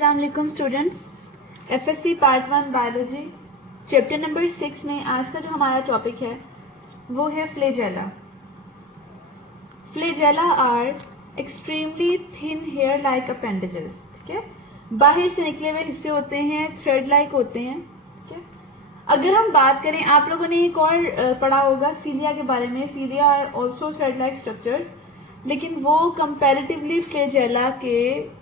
अस्सलाम वालेकुम students. FSc part 1 biology chapter number 6 में आज का जो हमारा टॉपिक है वो है flagella. Flagella are extremely thin hair like appendages. ठीक है, बाहर से निकले हुए हिस्से होते हैं, थ्रेड लाइक होते हैं। ठीक है, अगर हम बात करें, आप लोगों ने एक और पढ़ा होगा सीलिया के बारे में। Cilia are also thread like structures, लेकिन वो कंपैरेटिवली फ्लैजेला के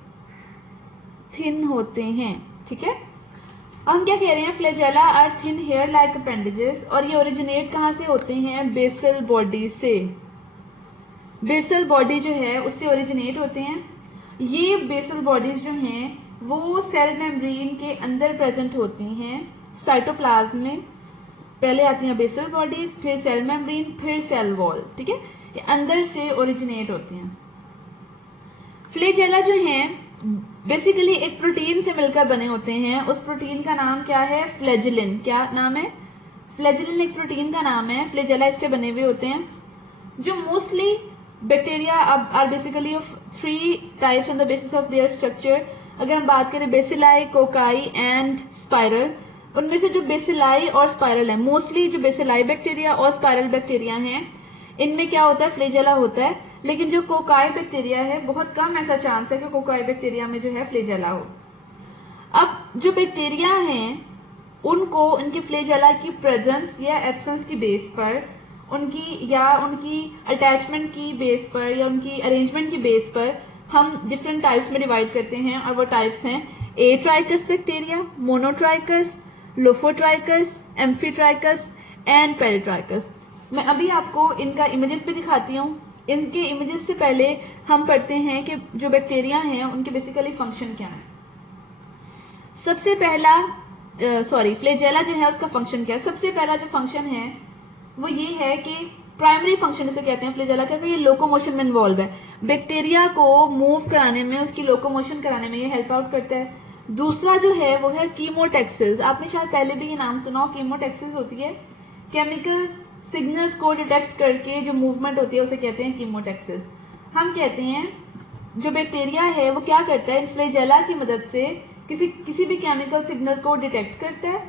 थिन होते हैं। ठीक है, हम क्या कह रहे हैं, flagella are thin hair like appendages, और ये ओरिजिनेट कहाँ से होते हैं? बेसल बॉडी से। बेसल बॉडी जो है उससे ओरिजिनेट होते हैं। ये बेसल बॉडीज जो हैं वो सेल मेम्ब्रेन के अंदर प्रेजेंट होती हैं, साइटोप्लाज्म में। पहले आती हैं बेसल बॉडीज, फिर सेल मेम्ब्रेन, फिर सेल वॉल। ठीक है, ये अंदर से ओरिजिनेट होती हैं। फ्लैजेला जो हैं बेसिकली एक प्रोटीन से मिलकर बने होते हैं। उस प्रोटीन का नाम क्या है? फ्लैजेलिन। क्या नाम है? फ्लैजेलिन एक प्रोटीन का नाम है। फ्लैजेला इससे बने हुए होते हैं, जो mostly bacteria are basically of 3 types on the basis of their structure. अगर हम बात करें बेसिलाई, कोकाई एंड स्पाइरल, उनमें से जो बेसिलाई और स्पाइरल है, मोस्टली जो बेसिलाई बैक्टीरिया और स्पाइरल बैक्टीरिया हैं, इनमें क्या होता है? फ्लैजेला होता है। लेकिन जो कोकाई बैक्टीरिया है, बहुत कम ऐसा चांस है कि कोकाई बैक्टीरिया में जो है फ्लैजेला हो। अब जो बैक्टीरिया हैं उनको उनकी फ्लैजेला की प्रेजेंस या एब्सेंस की बेस पर, उनकी अटैचमेंट की बेस पर, या उनकी अरेंजमेंट की बेस पर हम डिफरेंट टाइप्स में डिवाइड करते हैं। और वो टाइप्स हैं atrichous bacteria, monotrichous, lophotrichous, amphitrichous and peritrichous. मैं अभी आपको इनका इमेजेस भी दिखाती हूँ। इनके इमेजेस से पहले हम पढ़ते हैं कि जो बैक्टीरिया हैं उनके बेसिकली फंक्शन क्या है। सबसे पहला फ्लैजेला जो है उसका फंक्शन क्या है? सबसे पहला जो फंक्शन है वो ये है कि प्राइमरी फंक्शन इसे कहते हैं फ्लैजेला का, ये लोकोमोशन में इन्वॉल्व है। बैक्टीरिया को मूव कराने में, उसकी लोकोमोशन कराने में ये हेल्प आउट करता है। दूसरा जो है वो है कीमोटैक्सिस। आपने शायद पहले भी ये नाम सुना हो। कीमोटैक्सिस होती है केमिकल सिग्नल्स को डिटेक्ट करके जो मूवमेंट होती है उसे कहते हैं कीमोटैक्सिस। हम कहते हैं जो बैक्टीरिया है वो क्या करता है, फ्लैजेला की मदद से किसी भी केमिकल सिग्नल को डिटेक्ट करता है,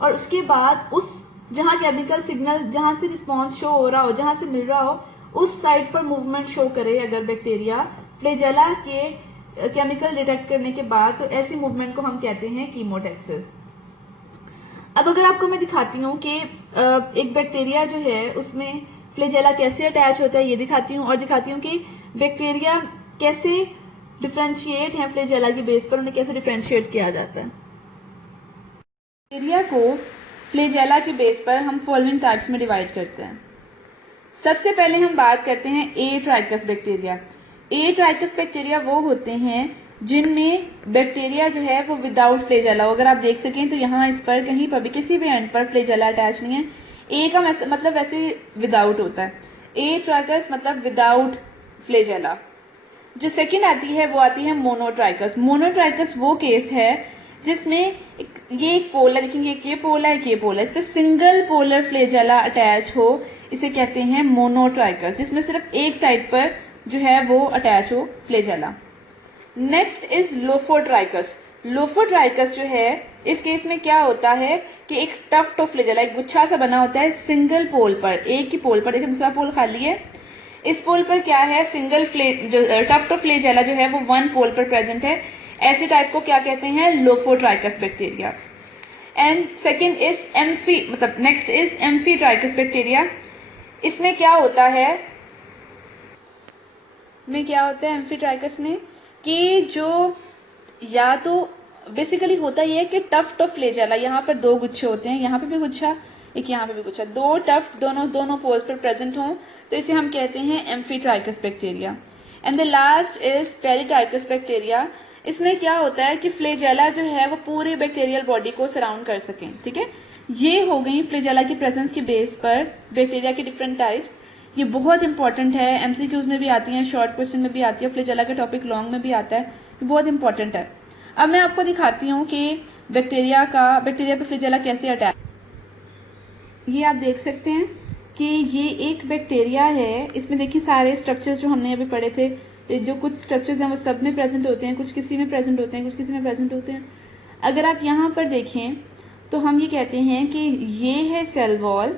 और उसके बाद उस जहां केमिकल सिग्नल, जहां से रिस्पॉन्स शो हो रहा हो, जहां से मिल रहा हो, उस साइट पर मूवमेंट शो करे अगर बैक्टीरिया फ्लैजेला के केमिकल डिटेक्ट करने के बाद, तो ऐसी मूवमेंट को हम कहते हैं कीमोटैक्सिस। अब अगर आपको मैं दिखाती हूँ कि एक बैक्टीरिया जो है उसमें फ्लैजेला कैसे अटैच होता है, ये दिखाती हूँ, और दिखाती हूँ कि बैक्टीरिया कैसे डिफरेंशिएट है फ्लैजेला की बेस पर, उन्हें कैसे डिफरेंशिएट किया जाता है। बैक्टीरिया को फ्लैजेला की बेस पर हम फॉलोइंग टाइप्स में डिवाइड करते हैं। सबसे पहले हम बात करते हैं एट्राइकस बैक्टीरिया। एट्राइकस बैक्टीरिया वो होते हैं जिनमें बैक्टीरिया जो है वो विदाउट फ्लैजेला हो। अगर आप देख सकें तो यहाँ इस पर कहीं पर भी, किसी भी एंड पर फ्लैजेला अटैच नहीं है। ए का मतलब वैसे विदाउट होता है, एट्राइकस मतलब विदाउट फ्लैजेला। जो सेकंड आती है वो आती है मोनोट्राइकस। मोनोट्राइकस वो केस है जिसमें ये एक पोल है, देखेंगे एक ये पोल है, एक ये पोल है, इस पर सिंगल पोलर फ्लैजेला अटैच हो, इसे कहते हैं मोनोट्राइकस, जिसमें सिर्फ एक साइड पर जो है वो अटैच हो flagella. Next is lophotrichous. Lophotrichous जो है इस केस में क्या होता है कि एक टफ्ट ऑफ फ्लैजेला, एक गुच्छा सा बना होता है सिंगल पोल पर, एक ही पोल पर। देखिए दूसरा पोल खाली है, इस पोल पर क्या है, सिंगल टफ्ट ऑफ फ्लैजेला जो है वो 1 पोल पर प्रेजेंट है। ऐसे टाइप को क्या कहते हैं? Lophotrichous bacteria. And second is next is amphitrichous bacteria. इसमें क्या होता है, एम्फीट्राइकस में कि जो या तो बेसिकली होता यह है कि टफ्ट ऑफ फ्लैजेला, यहाँ पर 2 गुच्छे होते हैं, यहाँ पे भी गुच्छा, एक यहाँ पे भी गुच्छा, 2 टफ्ट दोनों पोल्स पर प्रेजेंट हों, तो इसे हम कहते हैं amphitrichous bacteria. And the last is peritrichous bacteria. इसमें क्या होता है कि फ्लैजेला जो है वो पूरे बैक्टीरियल बॉडी को सराउंड कर सकें। ठीक है, ये हो गई फ्लैजेला की प्रेजेंस की बेस पर बैक्टीरिया के डिफरेंट टाइप्स। ये बहुत इंपॉर्टेंट है, एमसीक्यूज में भी आती हैं, शॉर्ट क्वेश्चन में भी आती है, फ्लैजेला का टॉपिक लॉन्ग में भी आता है, ये बहुत इंपॉर्टेंट है। अब मैं आपको दिखाती हूँ कि बैक्टीरिया पे फ्लैजेला कैसे अटैच। ये आप देख सकते हैं कि ये एक बैक्टीरिया है, इसमें देखिए सारे स्ट्रक्चर्स जो हमने अभी पढ़े थे जो कुछ स्ट्रक्चर्स हैं वो सब में प्रेजेंट होते हैं, कुछ किसी में प्रेजेंट होते हैं, कुछ किसी में प्रेजेंट होते हैं। अगर आप यहाँ पर देखें तो हम ये कहते हैं कि ये है सेल वॉल,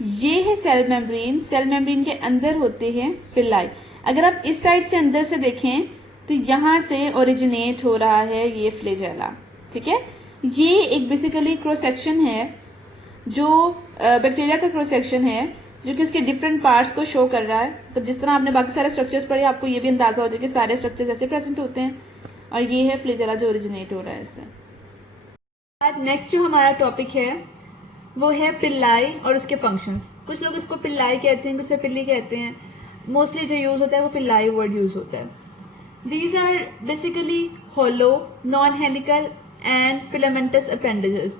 ये है सेल मेम्ब्रेन, सेल मेम्ब्रेन के अंदर होते हैं पिल्लाई। अगर आप इस साइड से अंदर से देखें तो यहाँ से ओरिजिनेट हो रहा है ये फ्लैजेला, ठीक है। ये एक बेसिकली क्रॉस सेक्शन है जो बैक्टीरिया का क्रॉस सेक्शन है, जो कि उसके डिफरेंट पार्ट्स को शो कर रहा है। तो जिस तरह आपने बाकी सारे स्ट्रक्चर्स पढ़े, आपको ये भी अंदाजा हो जाए कि सारे स्ट्रक्चर्स ऐसे प्रेजेंट होते हैं, और ये है फ्लैजेला जो ओरिजिनेट हो रहा है इससे। नेक्स्ट जो हमारा टॉपिक है वो है पिल्लाई और उसके फंक्शंस। कुछ लोग इसको पिल्लाई कहते हैं, कुछ पिल्ली कहते हैं। मोस्टली जो यूज होता है वो पिल्लाई वर्ड यूज होता है। These are basically hollow, non-helical and filamentous appendages.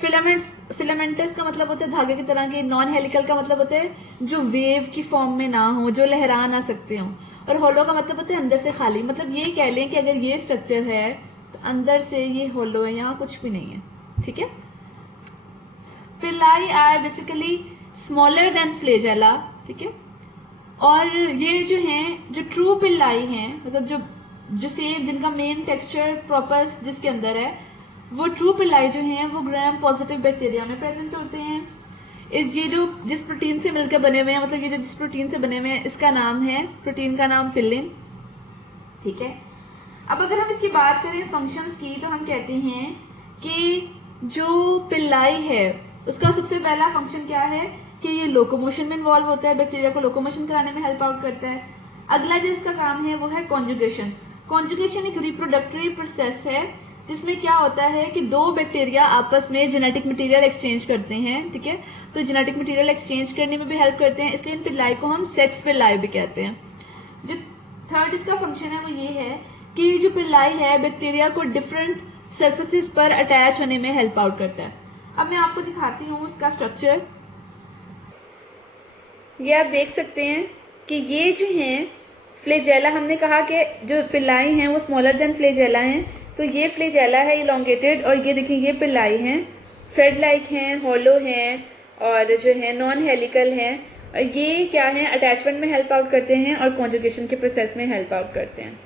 Filamentous का मतलब होता है धागे की तरह के, नॉन हेलिकल का मतलब होता है जो वेव की फॉर्म में ना हो, जो लहरा ना सकते हो, और होलो का मतलब होता है अंदर से खाली। मतलब ये कह लें कि अगर ये स्ट्रक्चर है तो अंदर से ये होलो है, यहाँ कुछ भी नहीं है, ठीक है। Pili are basically smaller than flagella, ठीक है। और ये जो हैं, जो ट्रू पिल्लाई हैं, मतलब जो सेम जिनका मेन टेक्सचर प्रॉपर जिसके अंदर है, वो ट्रू पिल्लाई जो हैं वो ग्राम पॉजिटिव बैक्टीरिया में प्रेजेंट होते हैं। ये जो जिस प्रोटीन से मिलकर बने हुए हैं, मतलब ये जो जिस प्रोटीन से बने हुए हैं, इसका नाम है, प्रोटीन का नाम पिलिन, ठीक है। अब अगर हम इसकी बात करें फंक्शंस की, तो हम कहते हैं कि जो पिल्लाई है उसका सबसे पहला फंक्शन क्या है कि ये लोकोमोशन में इन्वॉल्व होता है, बैक्टीरिया को लोकोमोशन कराने में हेल्प आउट करता है। अगला जो इसका काम है वो है कॉन्जुगेशन। कॉन्जुगेशन एक रिप्रोडक्टरी प्रोसेस है जिसमें क्या होता है कि दो बैक्टीरिया आपस में जेनेटिक मटेरियल एक्सचेंज करते हैं, ठीक है। तो जेनेटिक मटेरियल एक्सचेंज करने में भी हेल्प करते हैं, इसलिए इन पिल्लाई को हम सेक्स पिल्लाई भी कहते हैं। जो थर्ड इसका फंक्शन है वो ये है कि जो पिल्लाई है बैक्टीरिया को डिफरेंट सरफेसेस पर अटैच होने में हेल्प आउट करता है। अब मैं आपको दिखाती हूँ इसका स्ट्रक्चर। ये आप देख सकते हैं कि ये जो है फ्लैजेला, हमने कहा कि जो पिल्लाई हैं वो स्मॉलर देन फ्लैजेला हैं, तो ये फ्लैजेला है इलोंगेटेड, और ये देखिए ये पिल्लाई हैं, थ्रेड लाइक हैं, हॉलो हैं, और जो है नॉन हेलिकल हैं। ये क्या है, अटैचमेंट में हेल्प आउट करते हैं और कॉन्जुगेशन के प्रोसेस में हेल्प आउट करते हैं।